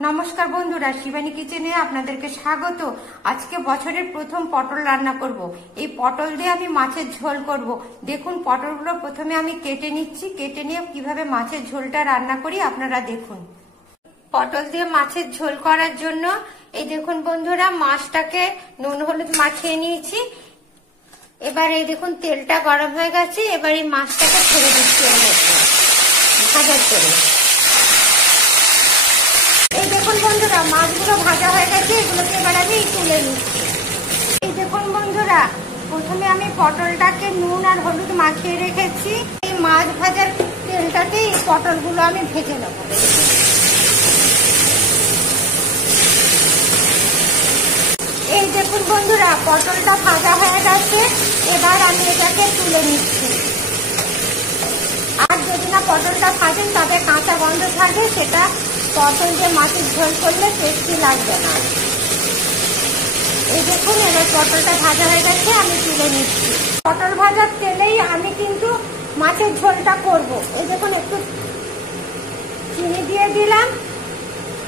নমস্কার বন্ধুরা, শিবানী কিচেনে আপনাদেরকে স্বাগত। আজকে বছরের প্রথম পটল রান্না করব। এই পটল দিয়ে আমি মাছের ঝোল করব। দেখুন, পটলগুলো প্রথমে আমি কেটে নিচ্ছি। কেটে নিয়ে কিভাবে মাছের ঝোলটা রান্না করি আপনারা দেখুন। পটল দিয়ে মাছের ঝোল করার জন্য এই দেখুন বন্ধুরা, মাছটাকে নুন হলুদ মাখিয়ে নিয়েছি। এবার এই দেখুন তেলটা গরম হয়ে গেছে। এবার এই মাছটাকে ছেড়ে দিচ্ছি এর মধ্যে ভাজার করে। এই দেখুন বন্ধুরা, মাছগুলো ভাজা হয়ে গেছে। এগুলোকে এবার আমি তুলে নিচ্ছি। এই দেখুন বন্ধুরা, প্রথমে আমি পটলটাকে নুন আর হলুদ মাখিয়ে রেখেছি। এই মাছ ভাজার তেলটাতে এই পটলগুলো আমি ভেজে নেব। এই দেখুন বন্ধুরা, পটলটা ভাজা হয়ে গেছে। এবার আমি এটাকে তুলে নিচ্ছি। আর যদি না পটলটা ভাজেন তবে কাঁচা গন্ধ থাকে, সেটা পটল দিয়ে মাছের ঝোল করলে টেস্টি লাগবে না। এই দেখুন, এবার পটলটা ভাজা হয়ে গেছে, আমি তুলে নিচ্ছি। পটল ভাজার তেলেই আমি কিন্তু মাছের ঝোলটা করব। এই দেখুন, একটু চিনি দিয়ে দিলাম।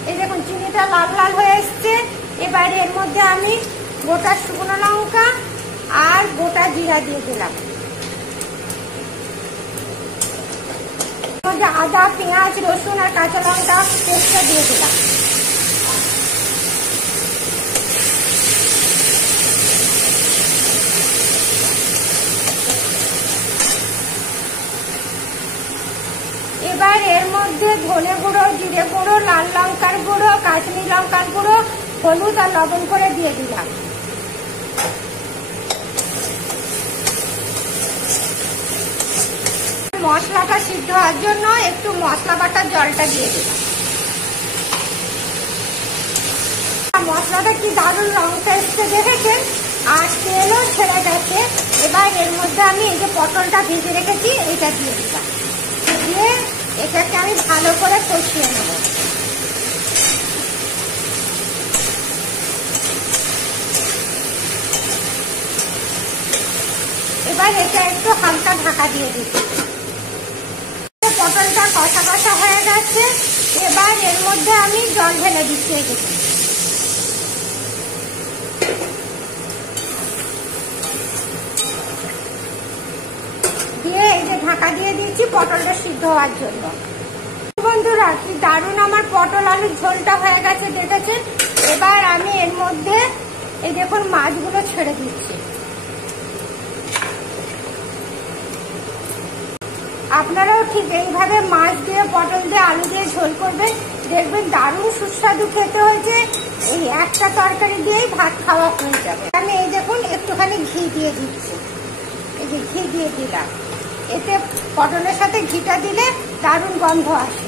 এই দেখুন, চিনিটা লাল লাল হয়ে এসছে। এবার এর মধ্যে আমি গোটা শুকনো লঙ্কা আর গোটা জিরা দিয়ে দিলাম। আদা, পেঁয়াজ, রসুন আর কাঁচা লঙ্কা পেস্টটা দিয়ে দিলাম। এবার এর মধ্যে ধনে গুঁড়ো, জিরে গুঁড়ো, লাল লঙ্কার গুঁড়ো, কাশ্মীরি লঙ্কার গুঁড়ো, হলুদ আর লবণ করে দিয়ে দিলাম। মশলাটা সিদ্ধ হওয়ার জন্য একটু মশলা বাটার জলটা দিয়ে দিলাম। মশলাটা কি দারুণ রংটা এসছে দেখেছেন, আর তেলও ছেড়ে গেছে। এবার এর মধ্যে আমি এই যে পটলটা ভেজে রেখেছি এটা দিয়ে দিলাম। দিয়ে এটাকে আমি ভালো করে কষিয়ে নেব। এবার এটা একটু হালকা ঢাকা দিয়ে দিচ্ছি। পটলটা কষা কষা হয়ে গেছে। এবার এর মধ্যে আমি জল ঢেলে দিচ্ছি। দিয়ে এই যে ঢাকা দিয়ে দিয়েছি পটলটা সিদ্ধ হওয়ার জন্য। বন্ধুরা, কি দারুণ আমার পটল আলুর ঝোলটা হয়ে গেছে দেখেছেন। এবার আমি এর মধ্যে এই দেখুন মাছগুলো ছেড়ে দিচ্ছি। আপনারাও ঠিক এইভাবে মাছ দিয়ে, পটল দিয়ে, আলু দিয়ে ঝোল করবেন, দেখবেন দারুণ সুস্বাদু খেতে হয়েছে। এই একটা তরকারি দিয়েই ভাত খাওয়া হয়ে যাবে। আমি এই দেখুন একটুখানি ঘি দিয়ে দিচ্ছি। এই যে ঘি দিয়ে দিলাম, এতে পটলের সাথে ঘিটা দিলে দারুণ গন্ধ আসে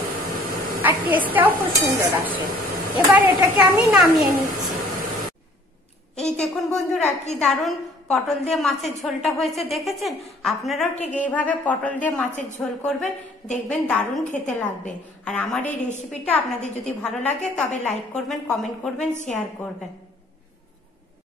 আর টেস্টটাও খুব সুন্দর আসে। এবার এটাকে আমি নামিয়ে নিচ্ছি। এই দেখুন বন্ধুরা, কি দারুণ পটল দিয়ে মাছের ঝোলটা হয়েছে দেখেছেন। আপনারাও ঠিক এইভাবে পটল দিয়ে মাছের ঝোল করবেন, দেখবেন দারুণ খেতে লাগবে। আর আমার এই রেসিপিটা আপনাদের যদি ভালো লাগে তবে লাইক করবেন, কমেন্ট করবেন, শেয়ার করবেন।